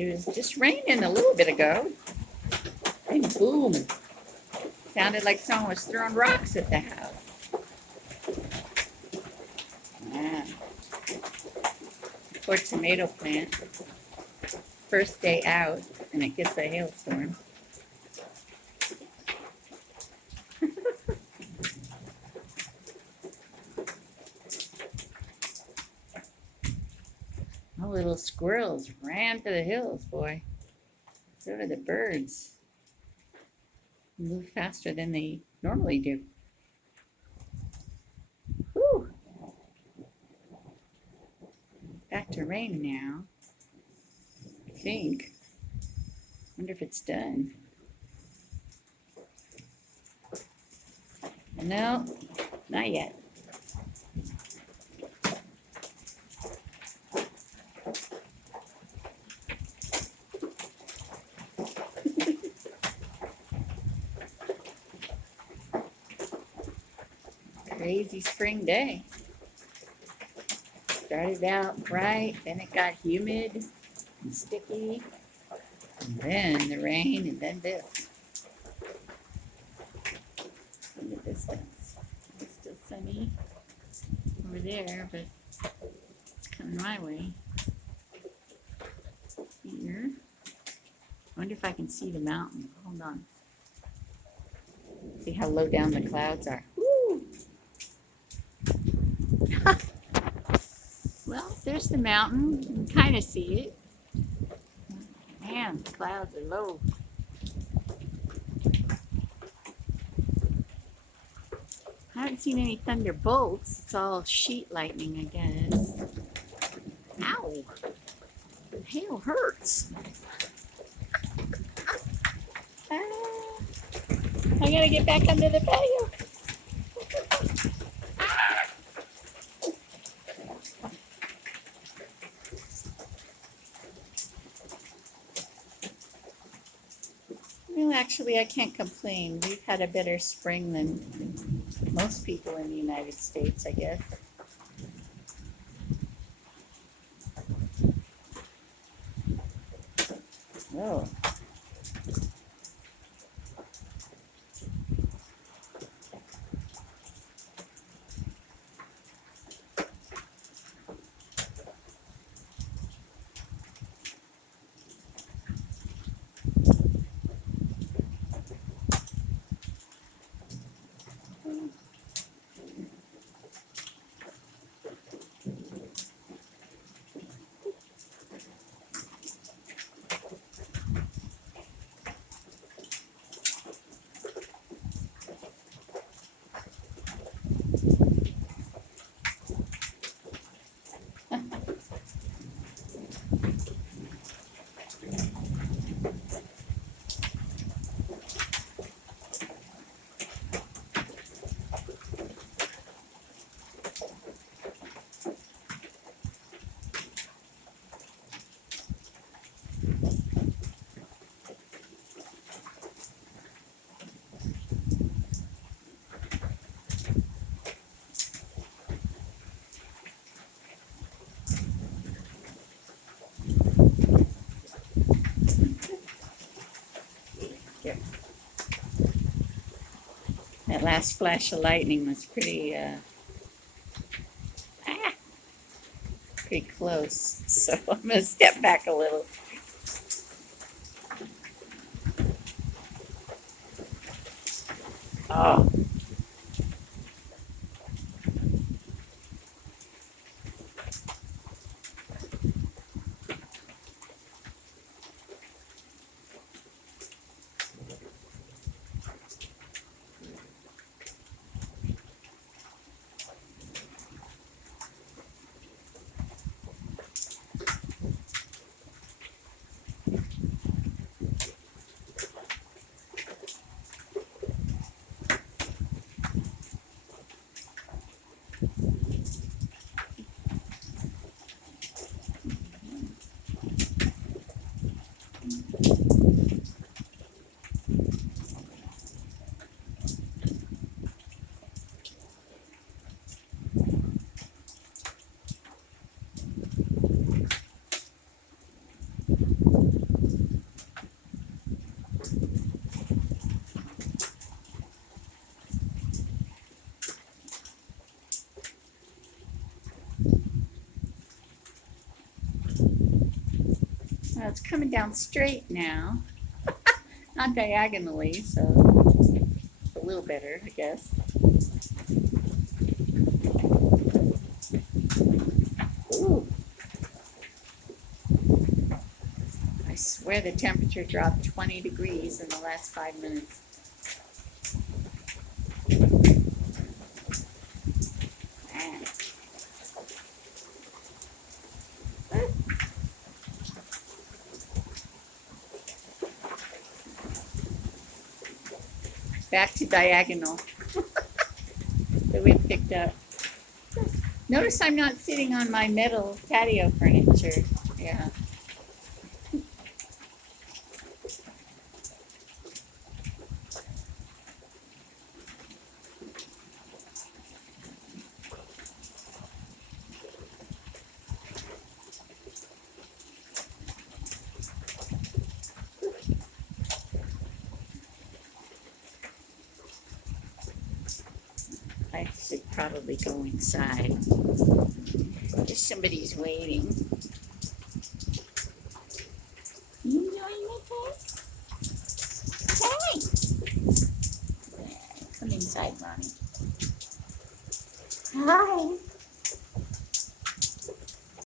It was just raining a little bit ago. And boom. Sounded like someone was throwing rocks at the house. Yeah. Poor tomato plant. First day out, and it gets a hailstorm. All little squirrels ran to the hills, boy. So do the birds. Move faster than they normally do. Whew. Back to rain now. I think. Wonder if it's done. No, not yet. Crazy spring day. Started out bright, then it got humid and sticky, and then the rain, and then this. In the distance. It's still sunny over there, but it's coming my way. Here. I wonder if I can see the mountain. Hold on. See how low down the clouds are. Woo! Well, there's the mountain. You can kind of see it. Man, the clouds are low. I haven't seen any thunderbolts. It's all sheet lightning, I guess. Ow! The hail hurts. I gotta get back under the patio. Well, actually, I can't complain. We've had a better spring than most people in the United States, I guess. Oh. That last flash of lightning was pretty close. So I'm gonna step back a little. Oh. coming down straight now. Not diagonally, so it's a little better, I guess. Ooh. I swear the temperature dropped 20 degrees in the last 5 minutes. Man. Back to diagonal. The wind picked up. Notice I'm not sitting on my metal patio furniture. Yeah. I should probably go inside. Just somebody's waiting.